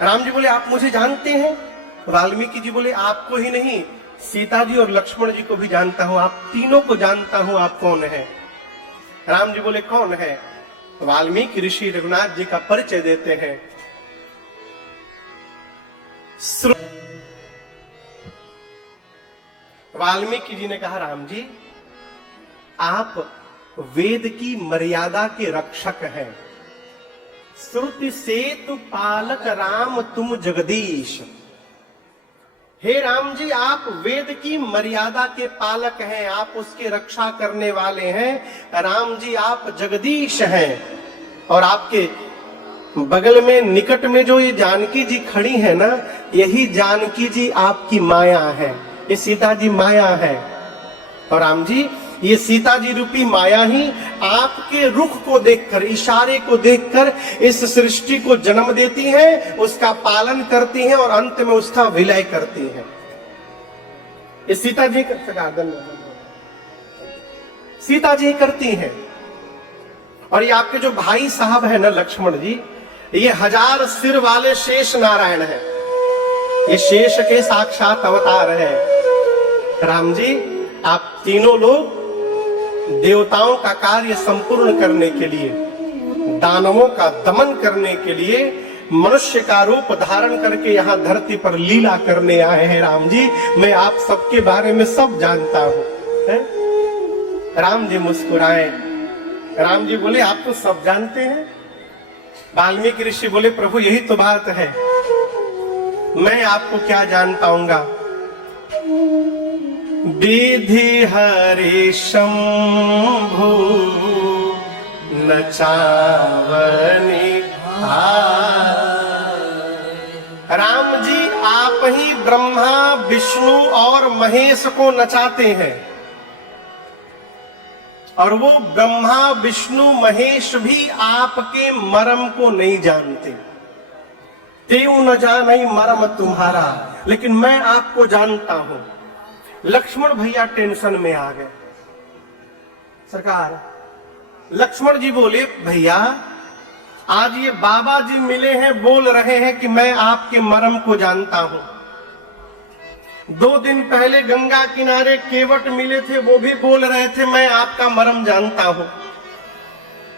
राम जी बोले आप मुझे जानते हैं? वाल्मीकि जी बोले आपको ही नहीं, सीता जी और लक्ष्मण जी को भी जानता हूं, आप तीनों को जानता हूं, आप कौन है? राम जी बोले कौन है? वाल्मीकि ऋषि रघुनाथ जी का परिचय देते हैं। वाल्मीकि जी ने कहा राम जी आप वेद की मर्यादा के रक्षक हैं। श्रुति सेतु पालक राम तुम जगदीश। हे राम जी आप वेद की मर्यादा के पालक हैं, आप उसकी रक्षा करने वाले हैं। राम जी आप जगदीश हैं। और आपके बगल में निकट में जो ये जानकी जी खड़ी है ना, यही जानकी जी आपकी माया है, ये सीता जी माया है। और राम जी ये सीता जी रूपी माया ही आपके रुख को देखकर, इशारे को देखकर इस सृष्टि को जन्म देती है, उसका पालन करती है और अंत में उसका विलय करती है। ये सीता जी सीता जी करती हैं। और ये आपके जो भाई साहब है ना लक्ष्मण जी, ये 1000 सिर वाले शेष नारायण है, ये शेष के साक्षात अवतार है। राम जी आप तीनों लोग देवताओं का कार्य संपूर्ण करने के लिए, दानवों का दमन करने के लिए मनुष्य का रूप धारण करके यहाँ धरती पर लीला करने आए हैं। राम जी मैं आप सबके बारे में सब जानता हूँ। राम जी मुस्कुराए। राम जी बोले आप तो सब जानते हैं। वाल्मीकि ऋषि बोले प्रभु यही तो बात है, मैं आपको क्या जानता हूँगा। विधि हरि शंभु नचावनी। राम जी आप ही ब्रह्मा विष्णु और महेश को नचाते हैं, और वो ब्रह्मा विष्णु महेश भी आपके मर्म को नहीं जानते। तेऊ न जाने मर्म तुम्हारा, लेकिन मैं आपको जानता हूं। लक्ष्मण भैया टेंशन में आ गए। सरकार लक्ष्मण जी बोले भैया आज ये बाबा जी मिले हैं, बोल रहे हैं कि मैं आपके मर्म को जानता हूं। 2 दिन पहले गंगा किनारे केवट मिले थे, वो भी बोल रहे थे मैं आपका मर्म जानता हूं।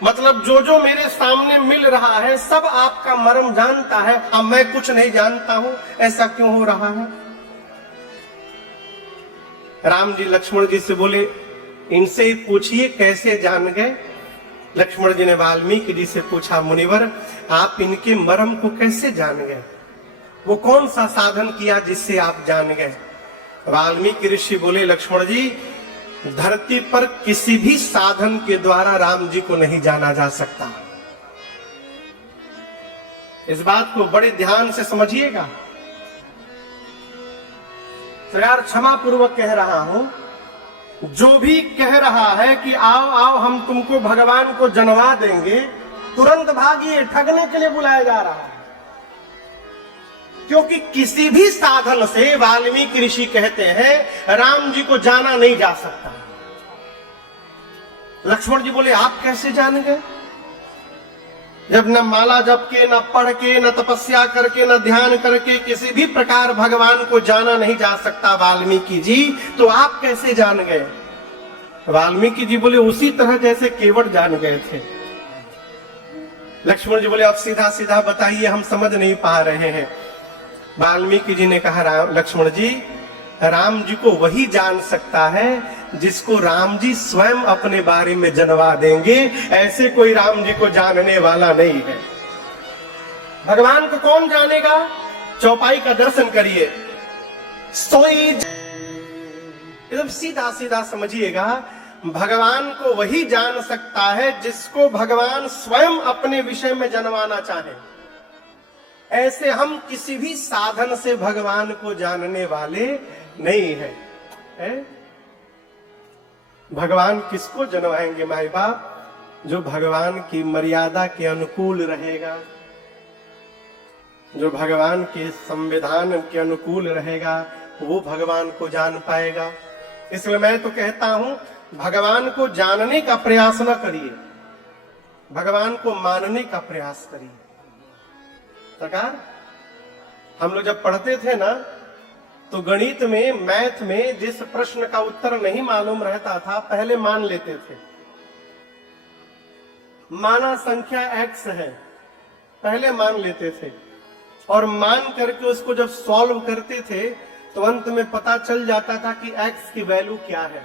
मतलब जो जो मेरे सामने मिल रहा है सब आपका मर्म जानता है, अब मैं कुछ नहीं जानता हूं, ऐसा क्यों हो रहा है? राम जी लक्ष्मण जी से बोले इनसे ही पूछिए कैसे जान गए। लक्ष्मण जी ने वाल्मीकि जी से पूछा मुनिवर आप इनके मर्म को कैसे जान गए, वो कौन सा साधन किया जिससे आप जान गए? वाल्मीकि ऋषि बोले लक्ष्मण जी धरती पर किसी भी साधन के द्वारा राम जी को नहीं जाना जा सकता। इस बात को बड़े ध्यान से समझिएगा। सरकार क्षमा पूर्वक कह रहा हूं, जो भी कह रहा है कि आओ आओ हम तुमको भगवान को जनवा देंगे, तुरंत भागिए, ठगने के लिए बुलाया जा रहा है। क्योंकि किसी भी साधन से वाल्मीकि ऋषि कहते हैं राम जी को जाना नहीं जा सकता। लक्ष्मण जी बोले आप कैसे जान गए, जब न माला जप के, न पढ़ के, न तपस्या करके, न ध्यान करके किसी भी प्रकार भगवान को जाना नहीं जा सकता वाल्मीकि जी, तो आप कैसे जान गए? वाल्मीकि जी बोले उसी तरह जैसे केवट जान गए थे। लक्ष्मण जी बोले अब सीधा सीधा बताइए, हम समझ नहीं पा रहे हैं। वाल्मीकि जी ने कहा लक्ष्मण जी राम जी को वही जान सकता है जिसको राम जी स्वयं अपने बारे में जनवा देंगे, ऐसे कोई राम जी को जानने वाला नहीं है। भगवान को कौन जानेगा? चौपाई का दर्शन करिए, सोई एकदम सीधा सीधा समझिएगा। भगवान को वही जान सकता है जिसको भगवान स्वयं अपने विषय में जानवाना चाहे। ऐसे हम किसी भी साधन से भगवान को जानने वाले नहीं हैं। भगवान किसको जनवाएंगे माई बाप? जो भगवान की मर्यादा के अनुकूल रहेगा, जो भगवान के संविधान के अनुकूल रहेगा, वो भगवान को जान पाएगा। इसलिए मैं तो कहता हूं, भगवान को जानने का प्रयास न करिए, भगवान को मानने का प्रयास करिए। सरकार, हम लोग जब पढ़ते थे ना, तो गणित में, मैथ में जिस प्रश्न का उत्तर नहीं मालूम रहता था, पहले मान लेते थे। माना संख्या x है, पहले मान लेते थे, और मान करके उसको जब सॉल्व करते थे तो अंत में पता चल जाता था कि x की वैल्यू क्या है।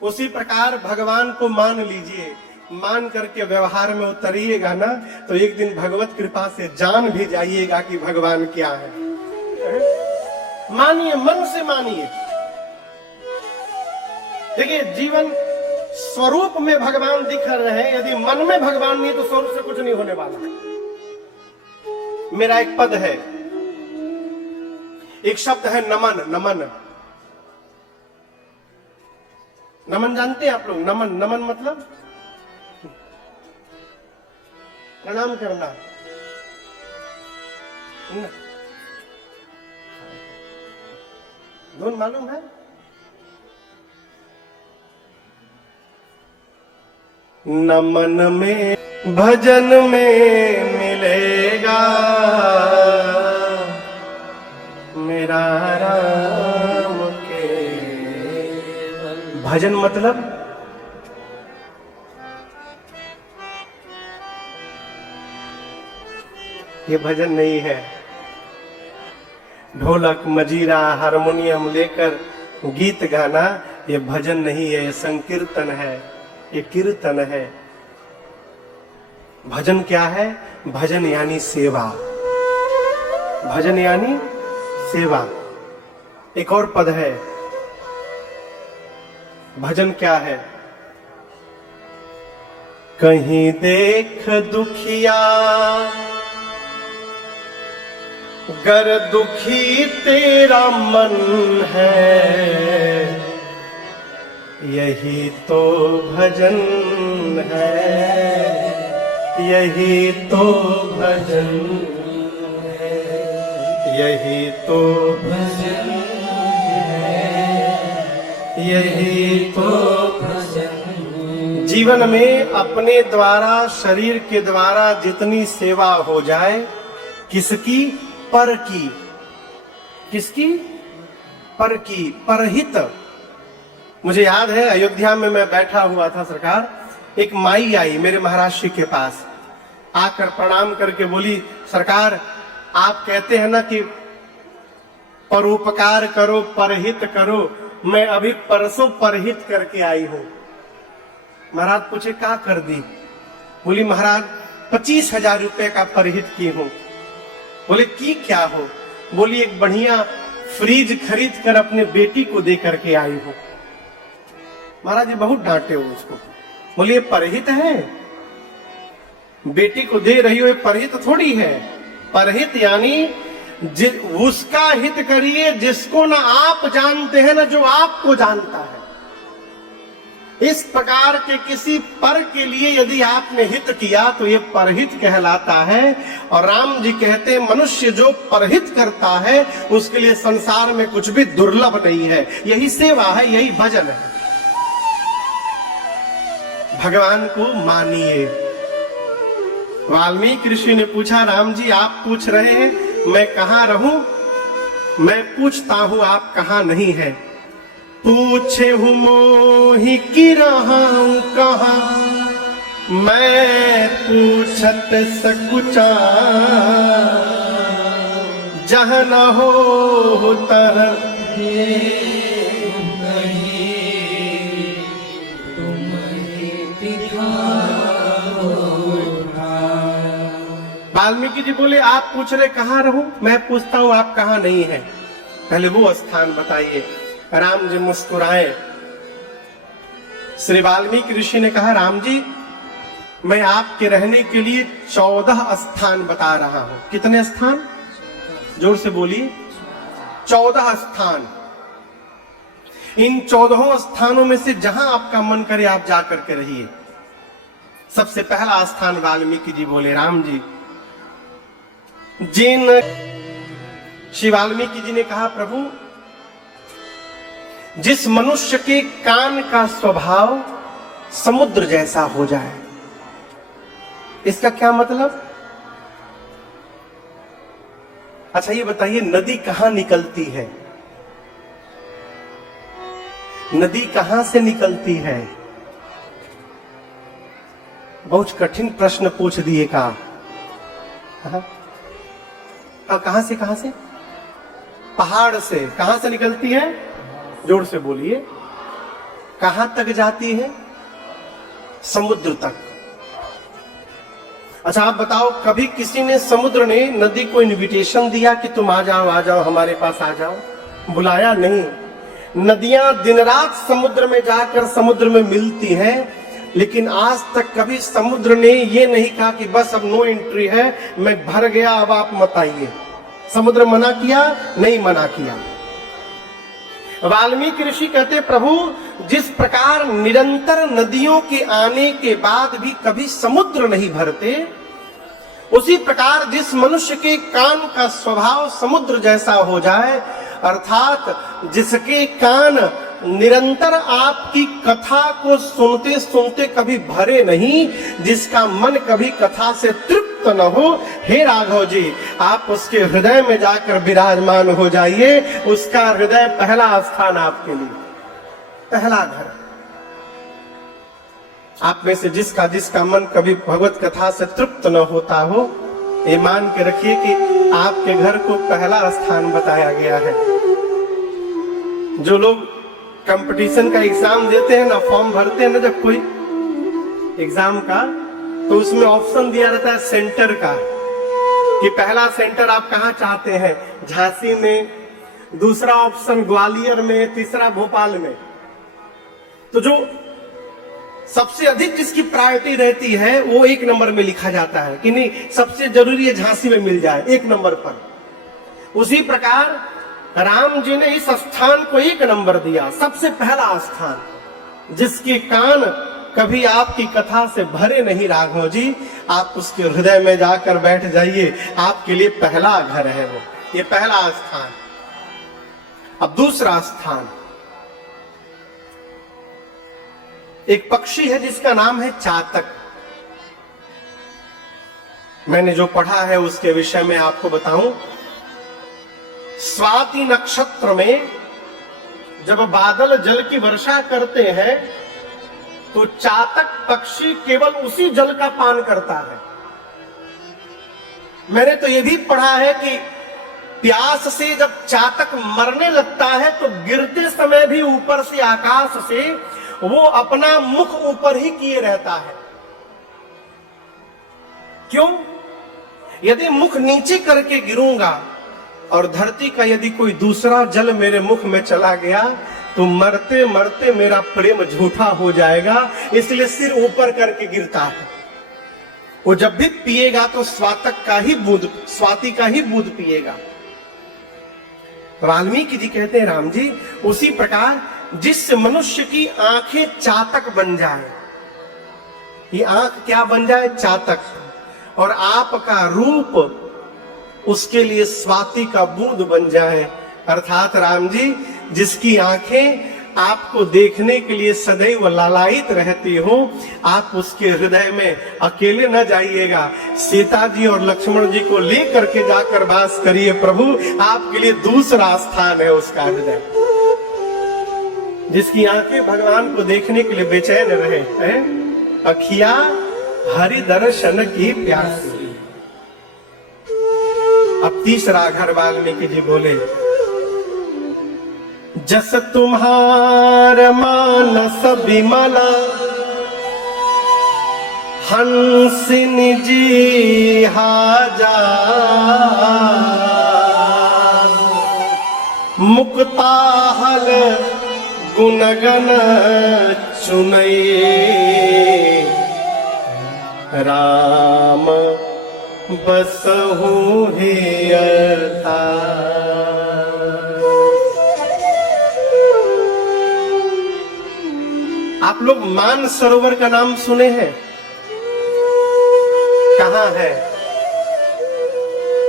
उसी प्रकार भगवान को मान लीजिए, मान करके व्यवहार में उतरिएगा ना, तो एक दिन भगवत कृपा से जान भी जाइएगा कि भगवान क्या है। मानिए, मन से मानिए। देखिए, जीवन स्वरूप में भगवान दिख रहे हैं, यदि मन में भगवान नहीं तो स्वरूप से कुछ नहीं होने वाला। मेरा एक पद है, एक शब्द है नमन। नमन, नमन जानते हैं आप लोग? नमन, नमन मतलब प्रणाम करना। धुन मालूम है? नमन में भजन में मिलेगा मेरा राम के। भजन मतलब ये भजन नहीं है। ढोलक, मजीरा, हारमोनियम लेकर गीत गाना ये भजन नहीं है, ये संकीर्तन है, ये कीर्तन है। भजन क्या है? भजन यानी सेवा। भजन यानी सेवा। एक और पद है, भजन क्या है? कहीं देख दुखिया गर दुखी तेरा मन है, यही तो भजन है, यही तो भजन है, यही तो भजन है, यही तो भजन। जीवन में अपने द्वारा, शरीर के द्वारा जितनी सेवा हो जाए, किसकी? पर की। किसकी? पर की, परहित। मुझे याद है, अयोध्या में मैं बैठा हुआ था सरकार, एक माई आई मेरे महाराज जी के पास, आकर प्रणाम करके बोली, सरकार आप कहते हैं ना कि परोपकार करो, परहित करो, मैं अभी परसों परहित करके आई हूं। महाराज पूछे क्या कर दी? बोली महाराज 25,000 रुपए का परहित की हूं। बोले की क्या हो? बोली एक बढ़िया फ्रिज खरीद कर अपने बेटी को दे करके आई हूं। महाराज जी बहुत डांटे हो उसको। बोलिए परहित है, बेटी को दे रही हो, परहित थोड़ी है। परहित यानी उसका हित करिए जिसको ना आप जानते हैं ना जो आपको जानता है। इस प्रकार के किसी पर के लिए यदि आपने हित किया तो ये परहित कहलाता है। और राम जी कहते हैं मनुष्य जो परहित करता है उसके लिए संसार में कुछ भी दुर्लभ नहीं है। यही सेवा है, यही भजन है। भगवान को मानिए। वाल्मीकि ऋषि ने पूछा, राम जी आप पूछ रहे हैं मैं कहाँ रहूं? मैं पूछता हूं आप कहाँ नहीं है। पूछे हूं मोहि की रहूं कहाँ, मैं पूछत सकुचा, जहाँ न हो तह वाल्मीकि जी बोले आप पूछ रहे कहाँ रहूं, मैं पूछता हूं आप कहाँ नहीं है, पहले वो स्थान बताइए। राम जी मुस्कुराए, श्री वाल्मीकि ऋषि ने कहा, राम जी मैं आपके रहने के लिए 14 स्थान बता रहा हूं। कितने स्थान? जोर से बोलिए। 14 स्थान। इन 14 स्थानों में से जहां आपका मन करे आप जाकर के रहिए। सबसे पहला स्थान वाल्मीकि जी बोले, राम जी श्री वाल्मीकि जी ने कहा, प्रभु जिस मनुष्य के कान का स्वभाव समुद्र जैसा हो जाए। इसका क्या मतलब? अच्छा ये बताइए, नदी कहां निकलती है? नदी कहां से निकलती है? बहुत कठिन प्रश्न पूछ दिए का। कहां से? कहां से? पहाड़ से। कहां से निकलती है? जोर से बोलिए। कहां तक जाती है? समुद्र तक। अच्छा आप बताओ, कभी किसी ने, समुद्र ने नदी को इनविटेशन दिया कि तुम आ जाओ हमारे पास आ जाओ? बुलाया नहीं। नदियां दिन रात समुद्र में जाकर समुद्र में मिलती हैं, लेकिन आज तक कभी समुद्र ने ये नहीं कहा कि बस अब नो एंट्री है, मैं भर गया, अब आप मत आइए। समुद्र मना किया? नहीं मना किया। वाल्मीकि ऋषि कहते, प्रभु जिस प्रकार निरंतर नदियों के आने के बाद भी कभी समुद्र नहीं भरते, उसी प्रकार जिस मनुष्य के कान का स्वभाव समुद्र जैसा हो जाए, अर्थात जिसके कान निरंतर आपकी कथा को सुनते सुनते कभी भरे नहीं, जिसका मन कभी कथा से तृप्त न हो, हे राघव जी आप उसके हृदय में जाकर विराजमान हो जाइए। उसका हृदय पहला स्थान आपके लिए, पहला घर। आप में से जिसका मन कभी भगवत कथा से तृप्त न होता हो, ये मान के रखिए कि आपके घर को पहला स्थान बताया गया है। जो लोग कंपटीशन का एग्जाम देते हैं ना, फॉर्म भरते हैं ना जब कोई एग्जाम का, तो उसमें ऑप्शन दिया रहता है सेंटर का, कि पहला सेंटर आप कहां चाहते हैं, झांसी में, दूसरा ऑप्शन ग्वालियर में, तीसरा भोपाल में। तो जो सबसे अधिक जिसकी प्रायोरिटी रहती है वो 1 नंबर में लिखा जाता है कि नहीं सबसे जरूरी है झांसी में मिल जाए 1 नंबर पर। उसी प्रकार राम जी ने इस स्थान को 1 नंबर दिया, सबसे पहला स्थान। जिसके कान कभी आपकी कथा से भरे नहीं राघव जी, आप उसके हृदय में जाकर बैठ जाइए, आपके लिए पहला घर है वो, ये पहला स्थान। अब दूसरा स्थान, एक पक्षी है जिसका नाम है चातक। मैंने जो पढ़ा है उसके विषय में आपको बताऊं। स्वाति नक्षत्र में जब बादल जल की वर्षा करते हैं तो चातक पक्षी केवल उसी जल का पान करता है। मैंने तो यह भी पढ़ा है कि प्यास से जब चातक मरने लगता है तो गिरते समय भी ऊपर से आकाश से वो अपना मुख ऊपर ही किए रहता है। क्यों? यदि मुख नीचे करके गिरूंगा और धरती का यदि कोई दूसरा जल मेरे मुख में चला गया तो मरते मरते मेरा प्रेम झूठा हो जाएगा, इसलिए सिर ऊपर करके गिरता है। वो जब भी पिएगा तो स्वाति का ही बूंद पिएगा। वाल्मीकि जी कहते हैं, राम जी उसी प्रकार जिस मनुष्य की आंखें चातक बन जाए, ये आंख क्या बन जाए? चातक, और आपका रूप उसके लिए स्वाति का बूंद बन जाए, अर्थात राम जी जिसकी आंखें आपको देखने के लिए सदैव लालायित रहती हो, आप उसके हृदय में अकेले न जाइएगा, सीता जी और लक्ष्मण जी को लेकर के जाकर वास करिए। प्रभु आपके लिए दूसरा स्थान है उसका हृदय, जिसकी आंखें भगवान को देखने के लिए बेचैन रहे हैं। अखिया हरि दर्शन की प्यासी। अब तीसरा घर वाल्मीकि जी बोले, जस तुम्हार मानस बिमला हंसिनी जी हाजा, मुक्ताहल गुणगन चुनई राम बसहु हियता। आप लोग मान सरोवर का नाम सुने हैं? कहाँ है?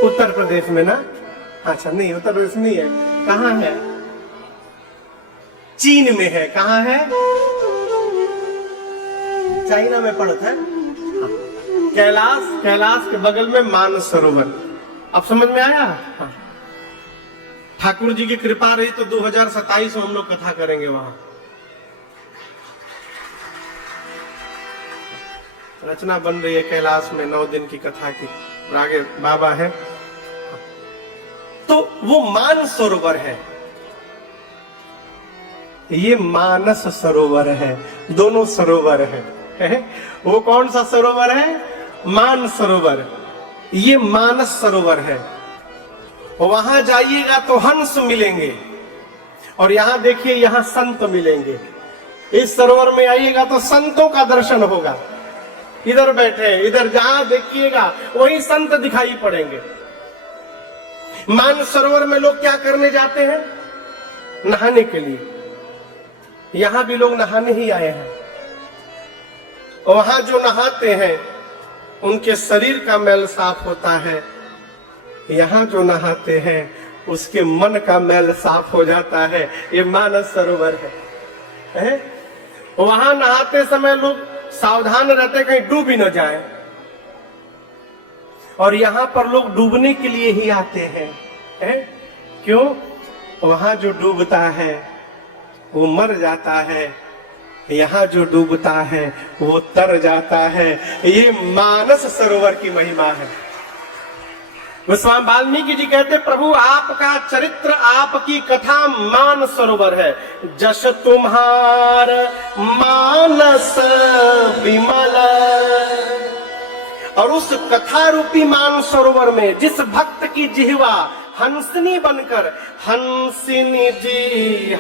उत्तर प्रदेश में ना? अच्छा नहीं, उत्तर प्रदेश नहीं है। कहाँ है? चीन में है। कहाँ है? चाइना में पड़ता है। कैलाश के बगल में मान सरोवर। अब समझ में आया? हाँ। ठाकुर जी की कृपा रही तो 2027 में हम लोग कथा करेंगे वहां। रचना बन रही है कैलाश में 9 दिन की कथा की, और आगे बाबा है। तो वो मान सरोवर है, ये मानस सरोवर है। दोनों सरोवर है। वो कौन सा सरोवर है? मान सरोवर। ये मानस सरोवर है। वहां जाइएगा तो हंस मिलेंगे, और यहां देखिए यहां संत मिलेंगे। इस सरोवर में आइएगा तो संतों का दर्शन होगा। इधर बैठे, इधर जहां देखिएगा वही संत दिखाई पड़ेंगे। मान सरोवर में लोग क्या करने जाते हैं? नहाने के लिए। यहां भी लोग नहाने ही आए हैं। वहां जो नहाते हैं उनके शरीर का मैल साफ होता है। यहां जो नहाते हैं उसके मन का मैल साफ हो जाता है। ये मानस सरोवर है। वहां नहाते समय लोग सावधान रहते कहीं डूब ही न जाए, और यहां पर लोग डूबने के लिए ही आते हैं। क्यों? वहां जो डूबता है वो मर जाता है, यहां जो डूबता है वो तर जाता है। ये मानस सरोवर की महिमा है। गोस्वामी वाल्मीकि जी कहते, प्रभु आपका चरित्र, आपकी कथा मान सरोवर है। जस तुम्हार मानस विमल। और उस कथा रूपी मान सरोवर में जिस भक्त की जिह्वा हंसनी बनकर हंसिनी जी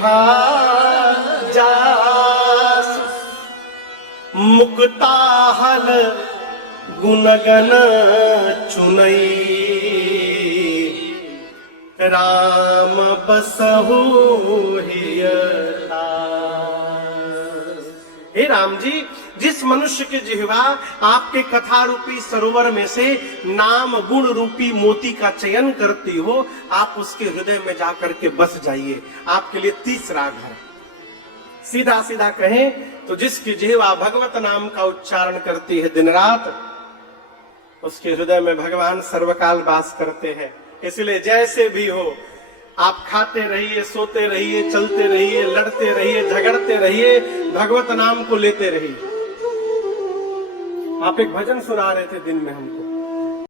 जास, मुक्ताहल गुणगन चुनई राम बसहु हियता। हे राम जी, जिस मनुष्य की जिह्वा आपके कथा रूपी सरोवर में से नाम गुण रूपी मोती का चयन करती हो, आप उसके हृदय में जाकर के बस जाइए। आपके लिए तीसरा घर। सीधा सीधा कहें तो जिसकी जिह्वा भगवत नाम का उच्चारण करती है दिन रात, उसके हृदय में भगवान सर्वकाल वास करते हैं। इसलिए जैसे भी हो, आप खाते रहिए, सोते रहिए, चलते रहिए, लड़ते रहिए, झगड़ते रहिए, भगवत नाम को लेते रहिए। आप एक भजन सुना रहे थे दिन में हमको।